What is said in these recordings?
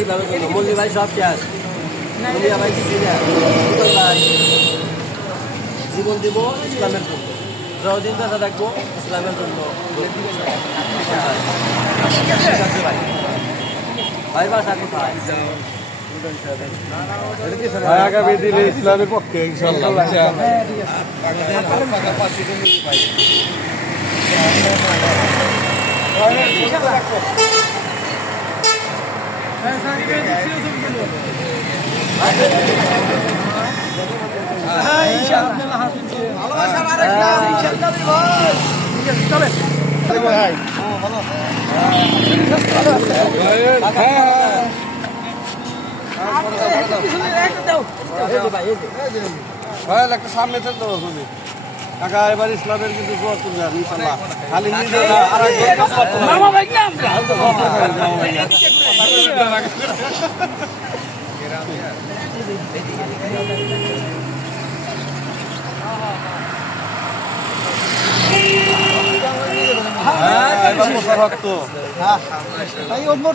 এইভাবে চলবো। মল্লি ভাই সব শেষ, মল্লিয়া ভাই কিছু না, ভাই জীবন দিব ইসলামের জন্য, যতদিন বেঁচে থাকবো ইসলামের জন্য। ভাই বাসা কোথায়? আগামী দিনে ইসলামের পক্ষে ইনশাআল্লাহ। একটা সামনে তো কাকা এবার ইসলামের কিন্তু জোর করবে ইনশাআল্লাহ। খালি নিজেরা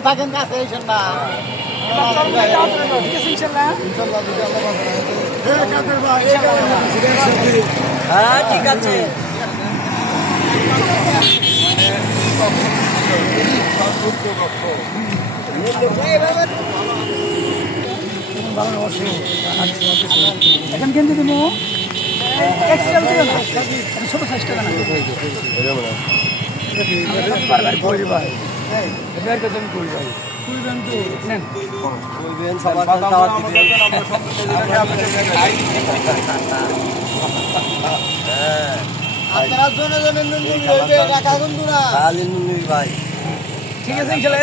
থাকেন কাছে হ্যাঁ ঠিক আছে। এখন কেন দিব এক্সেল দিও না, ছোট সাইজটা না বারবার কই ভাই এবার কত কই ভাই কইবেন তো নেন কইবেন সবার দাওয়াত দিবেন। আপনারা জনে জনে নুনু হইবে রাখা বন্ধুরা খালি নুনু ভাই ঠিক আছে ইনশাআল্লাহ।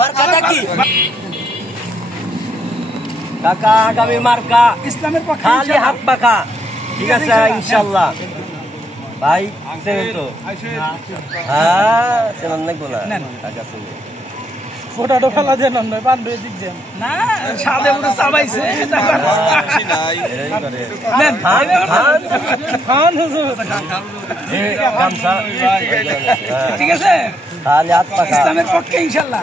মার্কাটা কি কাকা? আগামী মার্কা ইসলামের পক্ষে খালি হাত পাকা। ঠিক আছে ইনশাআল্লাহ। ভাই চেনেন তো? হ্যাঁ চেনেন নাকি না? কাকা চেনেন। ফটোটা ফেলা দেন না বান্ধব দিক দেন না সাদে পুরো চাবাইছে নেন খান খান গামছা ঠিক আছে খালি হাত পাকা। ইসলামের পক্ষে ইনশাআল্লাহ।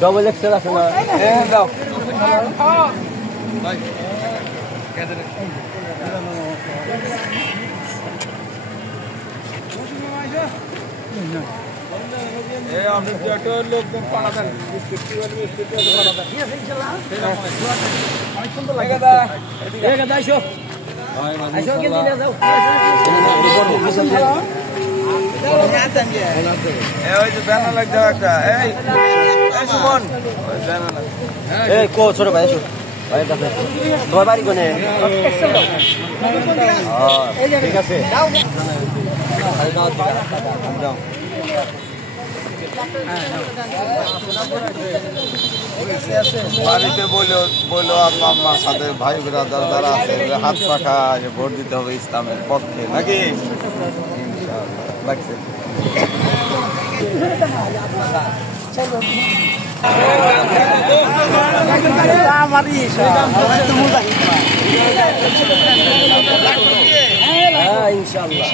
ডবল এক্সেল আছে না? দাও লোকজন পাঠাবেন ছোট ভাই এসো ভাইয়ের কাছে। তোমার বাড়ি কোনে? ঠিক আছে বাড়িতে বললো আম্মা আম্মা সাথে ভাই ব্রাদার যারা আছে হাত পাখা ভোট দিতে হবে ইসলামের পক্ষে নাকি? লাগছে হ্যাঁ ইনশাআল্লাহ।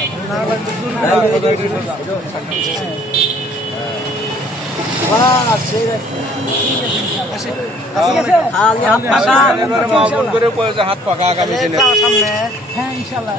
হাত পাখা আগামী দিনে হ্যাঁ ইনশাআল্লাহ।